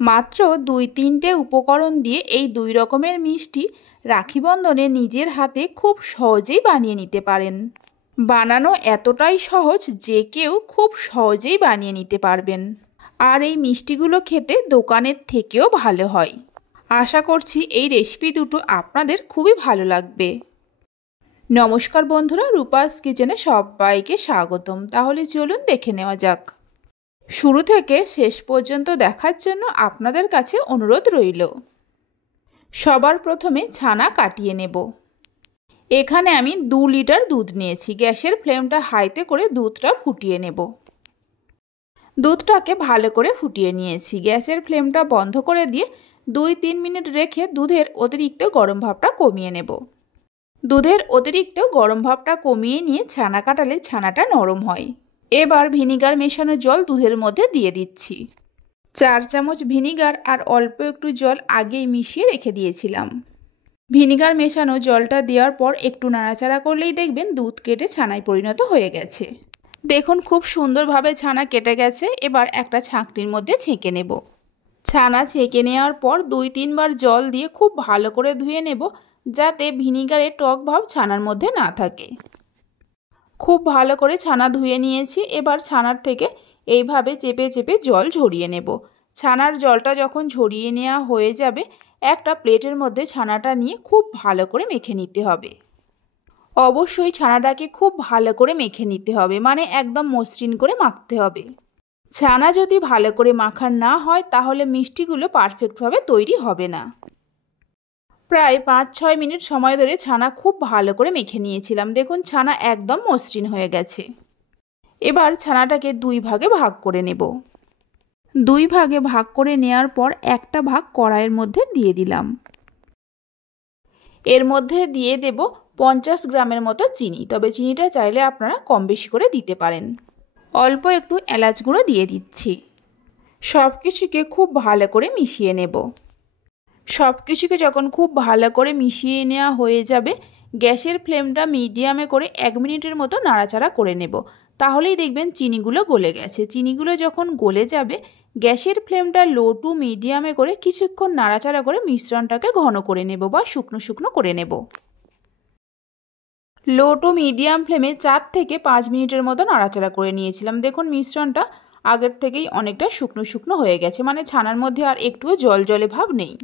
মাত্র ২-৩টে উপকরণ দিয়ে এই ২ রকমের মিষ্টি রাখি বন্ধনে নিজের হাতে খুব সহজেই বানিয়ে নিতে পারেন। বানানো এতটাই সহজ যে কেউ খুব সহজেই বানিয়ে নিতে পারবেন। আর এই মিষ্টিগুলো খেতে দোকানের থেকেও ভালো হয়। আশা করছি এই রেসিপি দুটো আপনাদের খুবই ভালো লাগবে। নমস্কার বন্ধুরা, রূপাস কিচেনে সবাইকে স্বাগতম। তাহলে চলুন দেখে নেওয়া যাক। শুরু থেকে শেষ পর্যন্ত দেখার জন্য আপনাদের কাছে অনুরোধ রইল। সবার প্রথমে ছানা কাটিয়ে নেব। এখানে আমি 2 লিটার দুধ নিয়েছি। গ্যাসের ফ্লেমটা হাইতে করে দুধটা ফুটিয়ে নেব। দুধটাকে ভালো করে ফুটিয়ে নিয়েছি। গ্যাসের ফ্লেমটা বন্ধ করে দিয়ে 2-3 মিনিট রেখে দুধের অতিরিক্ত গরম ভাবটা কমিয়ে নেব। দুধের অতিরিক্ত গরম ভাবটা কমিয়ে নিয়ে ছানা কাটালে ছানাটা নরম হয়। এবার ভিনিগার মেশানো জল দুধের মধ্যে দিয়ে দিচ্ছি। 4 চামচ ভিনিগার আর অল্প একটু জল আগেই মিশিয়ে রেখে দিয়েছিলাম। ভিনিগার মেশানো জলটা দেওয়ার পর একটু নাড়াচাড়া করলেই দেখবেন দুধ কেটে ছানায় পরিণত হয়ে গেছে। দেখুন খুব সুন্দরভাবে ছানা কেটে গেছে। এবার একটা ছাঁকনির মধ্যে ছেঁকে নেব। ছানা ছেঁকে নেওয়ার পর 2-3 বার জল দিয়ে খুব ভালো করে ধুয়ে নেব, যাতে ভিনিগারের টক ভাব ছানার মধ্যে না থাকে। খুব ভালো করে ছানা ধুয়ে নিয়েছি। এবার ছানার থেকে এইভাবে চেপে চেপে জল ঝরিয়ে নেব। ছানার জলটা যখন ঝরিয়ে নেওয়া হয়ে যাবে, একটা প্লেটের মধ্যে ছানাটা নিয়ে খুব ভালো করে মেখে নিতে হবে। অবশ্যই ছানাটাকে খুব ভালো করে মেখে নিতে হবে, মানে একদম মসৃণ করে মাখতে হবে। ছানা যদি ভালো করে মাখা না হয় তাহলে মিষ্টিগুলো পারফেক্টভাবে তৈরি হবে না। প্রায় 5-6 মিনিট সময় ধরে ছানা খুব ভালো করে মেখে নিয়েছিলাম। দেখুন ছানা একদম মসৃণ হয়ে গেছে। এবার ছানাটাকে 2 ভাগে ভাগ করে নেব। 2 ভাগে ভাগ করে নেওয়ার পর একটা ভাগ কড়াইয়ের মধ্যে দিয়ে দিলাম। এর মধ্যে দিয়ে দেব 50 গ্রামের মতো চিনি, তবে চিনিটা চাইলে আপনারা কম বেশি করে দিতে পারেন। অল্প একটু এলাচ গুঁড়ো দিয়ে দিচ্ছি। সব কিছুকে খুব ভালো করে মিশিয়ে নেব। সব কিছুকে যখন খুব ভালো করে মিশিয়ে নেওয়া হয়ে যাবে, গ্যাসের ফ্লেমটা মিডিয়ামে করে 1 মিনিটের মতো নাড়াচাড়া করে নেব। তাহলেই দেখবেন চিনিগুলো গলে গেছে। চিনিগুলো যখন গলে যাবে, গ্যাসের ফ্লেমটা লো টু মিডিয়ামে করে কিছুক্ষণ নাড়াচাড়া করে মিশ্রণটাকে ঘন করে নেব বা শুকনো শুকনো করে নেব। লো টু মিডিয়াম ফ্লেমে 4 থেকে 5 মিনিটের মতো নাড়াচাড়া করে নিয়েছিলাম। দেখুন মিশ্রণটা আগের থেকেই অনেকটা শুকনো শুকনো হয়ে গেছে, মানে ছানার মধ্যে আর একটুও জল জলে ভাব নেই।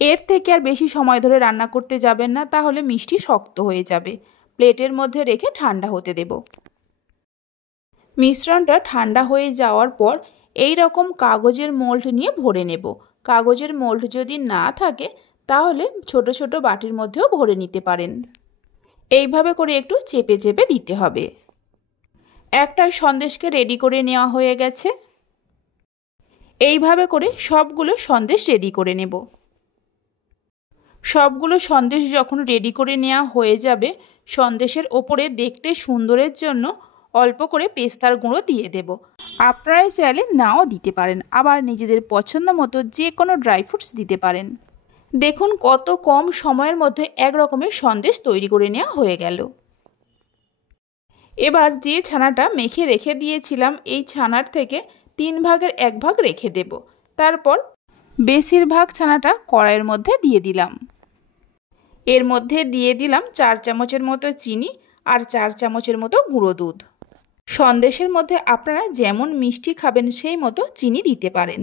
এর থেকে আর বেশি সময় ধরে রান্না করতে যাবেন না, তাহলে মিষ্টি শক্ত হয়ে যাবে। প্লেটের মধ্যে রেখে ঠান্ডা হতে দেব। মিশ্রণটা ঠান্ডা হয়ে যাওয়ার পর এই রকম কাগজের মোল্ড নিয়ে ভরে নেব। কাগজের মোল্ড যদি না থাকে তাহলে ছোট ছোট বাটির মধ্যেও ভরে নিতে পারেন। এইভাবে করে একটু চেপে চেপে দিতে হবে। একটা সন্দেশকে রেডি করে নেওয়া হয়ে গেছে। এইভাবে করে সবগুলো সন্দেশ রেডি করে নেব। সবগুলো সন্দেশ যখন রেডি করে নেওয়া হয়ে যাবে, সন্দেশের ওপরে দেখতে সুন্দরের জন্য অল্প করে পেস্তার গুঁড়ো দিয়ে দেব। আপনারা চাইলে নাও দিতে পারেন, আবার নিজেদের পছন্দ মতো যে কোনো ড্রাই ফ্রুটস দিতে পারেন। দেখুন কত কম সময়ের মধ্যে এক রকমের সন্দেশ তৈরি করে নেওয়া হয়ে গেল। এবার যে ছানাটা মেখে রেখে দিয়েছিলাম, এই ছানার থেকে 3 ভাগের 1 ভাগ রেখে দেব। তারপর বেশিরভাগ ছানাটা কড়াইয়ের মধ্যে দিয়ে দিলাম। এর মধ্যে দিয়ে দিলাম 4 চামচের মতো চিনি আর 4 চামচের মতো গুঁড়ো দুধ। সন্দেশের মধ্যে আপনারা যেমন মিষ্টি খাবেন সেই মতো চিনি দিতে পারেন।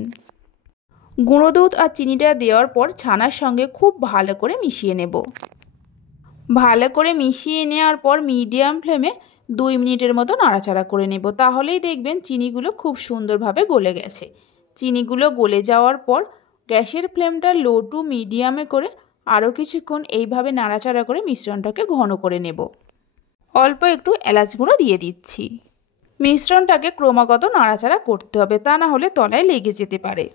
গুঁড়ো দুধ আর চিনিটা দেওয়ার পর ছানার সঙ্গে খুব ভালো করে মিশিয়ে নেব। ভালো করে মিশিয়ে নেওয়ার পর মিডিয়াম ফ্লেমে 2 মিনিটের মতো নাড়াচাড়া করে নেব। তাহলেই দেখবেন চিনিগুলো খুব সুন্দরভাবে গলে গেছে। চিনিগুলো গলে যাওয়ার পর গ্যাসের ফ্লেমটা লো টু মিডিয়ামে করে আরও কিছুক্ষণ এইভাবে নাড়াচাড়া করে মিশ্রণটাকে ঘন করে নেব। অল্প একটু এলাচ গুঁড়ো দিয়ে দিচ্ছি। মিশ্রণটাকে ক্রমাগত নাড়াচাড়া করতে হবে, তা না হলে তলায় লেগে যেতে পারে।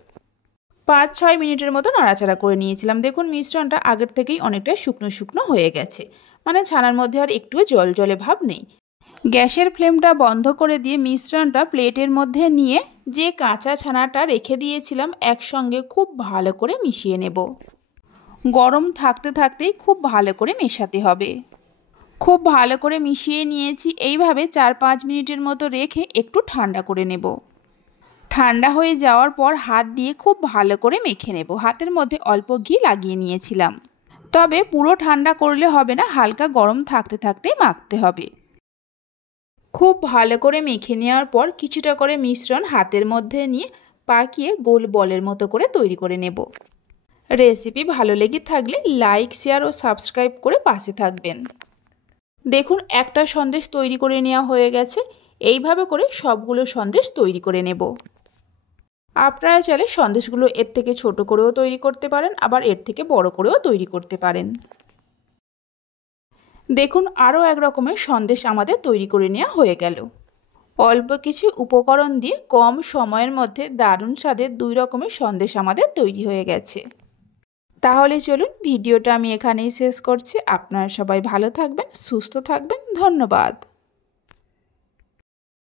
5-6 মিনিটের মতো নাড়াচাড়া করে নিয়েছিলাম। দেখুন মিশ্রণটা আগের থেকেই অনেকটা শুকনো শুকনো হয়ে গেছে, মানে ছানার মধ্যে আর একটুও জল জলে ভাব নেই। গ্যাসের ফ্লেমটা বন্ধ করে দিয়ে মিশ্রণটা প্লেটের মধ্যে নিয়ে যে কাঁচা ছানাটা রেখে দিয়েছিলাম একসঙ্গে খুব ভালো করে মিশিয়ে নেব। গরম থাকতে থাকতেই খুব ভালো করে মেশাতে হবে। খুব ভালো করে মিশিয়ে নিয়েছি। এইভাবে 4-5 মিনিটের মতো রেখে একটু ঠান্ডা করে নেব। ঠান্ডা হয়ে যাওয়ার পর হাত দিয়ে খুব ভালো করে মেখে নেব। হাতের মধ্যে অল্প ঘি লাগিয়ে নিয়েছিলাম। তবে পুরো ঠান্ডা করলে হবে না, হালকা গরম থাকতে থাকতেই মাখতে হবে। খুব ভালো করে মেখে নেওয়ার পর কিছুটা করে মিশ্রণ হাতের মধ্যে নিয়ে পাকিয়ে গোল বলের মতো করে তৈরি করে নেব। রেসিপি ভালো লেগে থাকলে লাইক, শেয়ার ও সাবস্ক্রাইব করে পাশে থাকবেন। দেখুন একটা সন্দেশ তৈরি করে নেওয়া হয়ে গেছে। এইভাবে করে সবগুলো সন্দেশ তৈরি করে নেব। আপনারা চাইলে সন্দেশগুলো এর থেকে ছোট করেও তৈরি করতে পারেন, আবার এর থেকে বড় করেও তৈরি করতে পারেন। দেখুন আরও এক রকমের সন্দেশ আমাদের তৈরি করে নেওয়া হয়ে গেল। অল্প কিছু উপকরণ দিয়ে কম সময়ের মধ্যে দারুণ স্বাদের 2 রকমের সন্দেশ আমাদের তৈরি হয়ে গেছে। তাহলে চলুন ভিডিওটা আমি এখানেই শেষ করছি। আপনারা সবাই ভালো থাকবেন, সুস্থ থাকবেন। ধন্যবাদ।